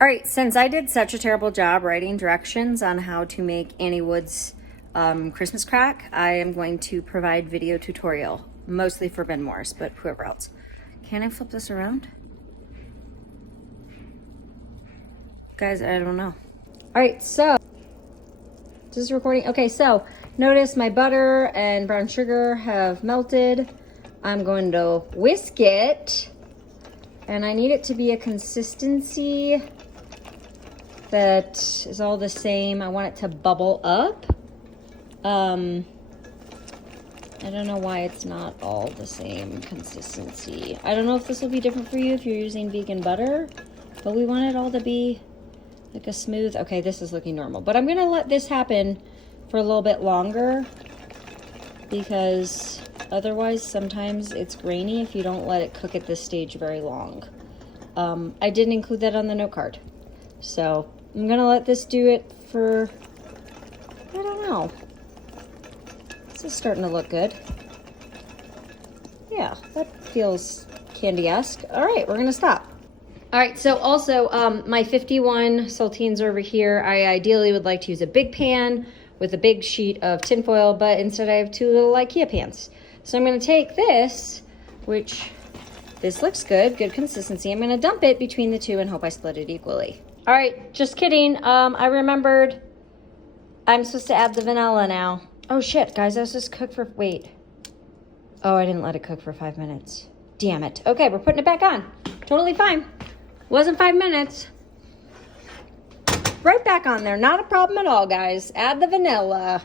All right, since I did such a terrible job writing directions on how to make Annie Wood's Christmas crack, I am going to provide video tutorial, mostly for Ben Morris, but whoever else. Can I flip this around? Guys, I don't know. All right, so, this is recording. Okay, so notice my butter and brown sugar have melted. I'm going to whisk it, and I need it to be a consistency that is all the same. I want it to bubble up. I don't know why it's not all the same consistency. I don't know if this will be different for you if you're using vegan butter, but we want it all to be like a smooth, okay, this is looking normal. But I'm gonna let this happen for a little bit longer because otherwise sometimes it's grainy if you don't let it cook at this stage very long. I didn't include that on the note card. So I'm gonna let this do it for, I don't know. This is starting to look good. Yeah, that feels candy-esque. All right, we're gonna stop. All right, so also my 51 saltines over here, I ideally would like to use a big pan with a big sheet of tinfoil, but instead I have two little IKEA pans. So I'm gonna take this, which this looks good consistency. I'm gonna dump it between the two and hope I split it equally. All right, just kidding. I remembered I'm supposed to add the vanilla now. Oh shit, guys, I was just cook for, wait. Oh, I didn't let it cook for 5 minutes. Damn it. Okay, we're putting it back on. Totally fine. Wasn't 5 minutes. Right back on there, not a problem at all, guys. Add the vanilla.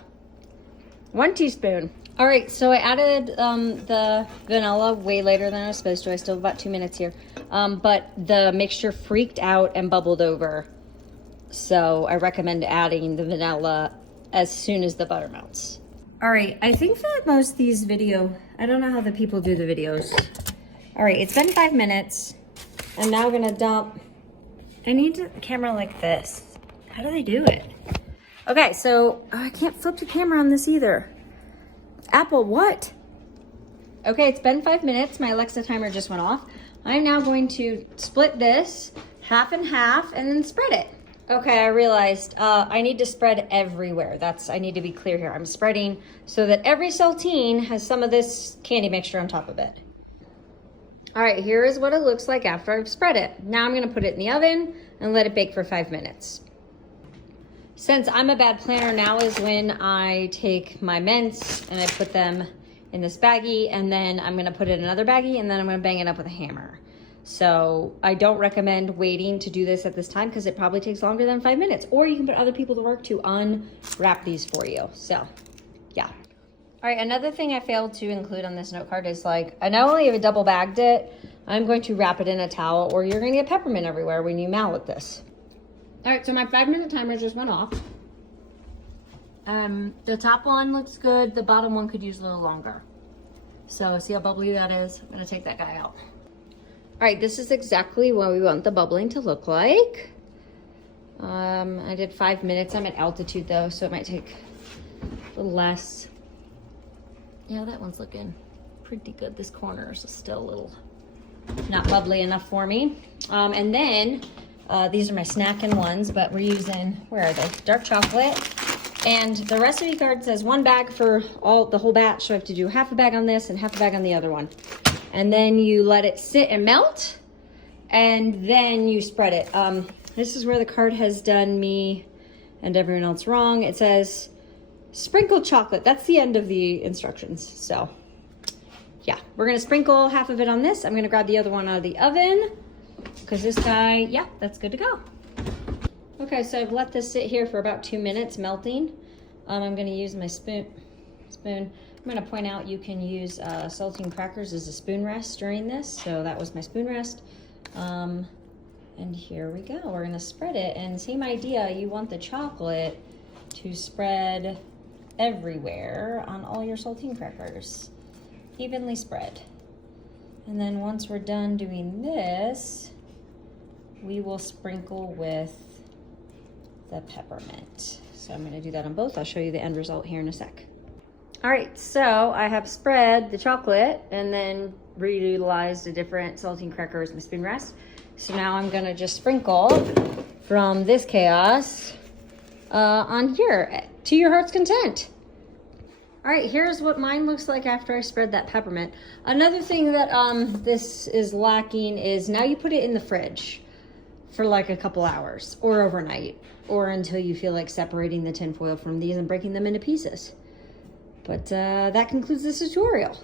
1 teaspoon. All right, so I added the vanilla way later than I was supposed to. I still have about 2 minutes here. But the mixture freaked out and bubbled over. So I recommend adding the vanilla as soon as the butter melts. All right, I think for most of these I don't know how the people do the videos. All right, it's been 5 minutes. I'm now gonna dump. I need a camera like this. How do they do it? Okay, so I can't flip the camera on this either. Apple, what? Okay, it's been 5 minutes. My Alexa timer just went off. I'm now going to split this half and half and then spread it. Okay, I realized I need to spread everywhere. I need to be clear here. I'm spreading so that every saltine has some of this candy mixture on top of it. All right, here is what it looks like after I've spread it. Now I'm gonna put it in the oven and let it bake for 5 minutes. Since I'm a bad planner, now is when I take my mints and I put them in this baggie, and then I'm gonna put it in another baggie, and then I'm gonna bang it up with a hammer. So I don't recommend waiting to do this at this time because it probably takes longer than 5 minutes, or you can put other people to work to unwrap these for you. So yeah. All right, another thing I failed to include on this note card is I not only have double bagged it, I'm going to wrap it in a towel or you're gonna get peppermint everywhere when you mallet this. All right, so my 5 minute timer just went off. The top one looks good. The bottom one could use a little longer. So see how bubbly that is? I'm gonna take that guy out. All right, this is exactly what we want the bubbling to look like. I did 5 minutes. I'm at altitude though, so it might take a little less. Yeah, that one's looking pretty good. This corner is still a little not bubbly enough for me. And then these are my snacking ones, but we're using, where are they? Dark chocolate. And the recipe card says 1 bag for the whole batch. So I have to do half a bag on this and half a bag on the other one. And then you let it sit and melt, and then you spread it. This is where the card has done me and everyone else wrong. It says sprinkled chocolate. That's the end of the instructions. So yeah, we're gonna sprinkle half of it on this. I'm gonna grab the other one out of the oven because this guy, yeah, that's good to go. Okay, so I've let this sit here for about 2 minutes melting. I'm gonna use my spoon. I'm gonna point out you can use saltine crackers as a spoon rest during this. So that was my spoon rest. And here we go, we're gonna spread it. And same idea, you want the chocolate to spread everywhere on all your saltine crackers. Evenly spread. And then once we're done doing this, we will sprinkle with the peppermint. So I'm gonna do that on both. I'll show you the end result here in a sec. All right, so I have spread the chocolate and then reutilized the different saltine crackers and spoon rest. So now I'm gonna just sprinkle from this chaos on here to your heart's content. All right, here's what mine looks like after I spread that peppermint. Another thing that this is lacking is now you put it in the fridge for like a couple hours or overnight or until you feel like separating the tinfoil from these and breaking them into pieces. But that concludes this tutorial.